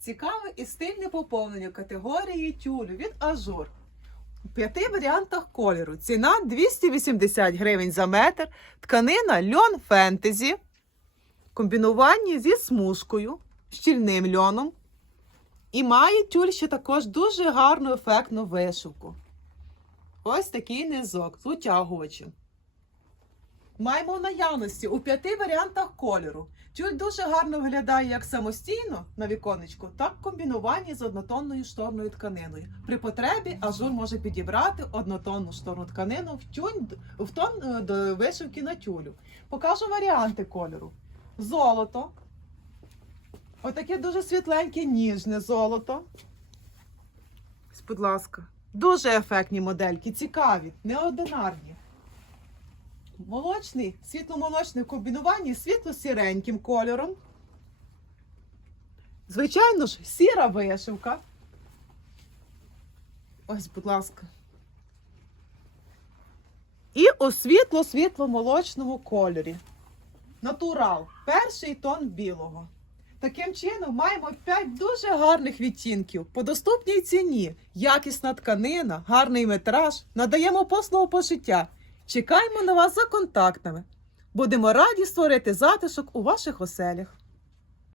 Цікаве і стильне поповнення категорії тюлю від ажур. У п'яти варіантах кольору. Ціна 280 гривень за метр. Тканина льон фентезі. Комбінування зі смужкою, щільним льоном. І має тюль ще також дуже гарну ефектну вишивку. Ось такий низок з утягувачем. Маємо наявності у п'яти варіантах кольору. Тюль дуже гарно виглядає як самостійно на віконечку, так в комбінуванні з однотонною шторною тканиною. При потребі ажур може підібрати однотонну шторну тканину в, тюнь, в тон е, до вишивки на тюлю. Покажу варіанти кольору. Золото. Отаке дуже світленьке, ніжне золото. Будь ласка. Дуже ефектні модельки, цікаві, неординарні. Молочний, світло-молочний в комбінуванні світло-сіреньким кольором. Звичайно ж, сіра вишивка. Ось, будь ласка. І у світло-світло-молочному кольорі. Натурал. Перший тон білого. Таким чином маємо 5 дуже гарних відтінків по доступній ціні, якісна тканина, гарний метраж. Надаємо послугу пошиття. Чекаємо на вас за контактами. Будемо раді створити затишок у ваших оселях.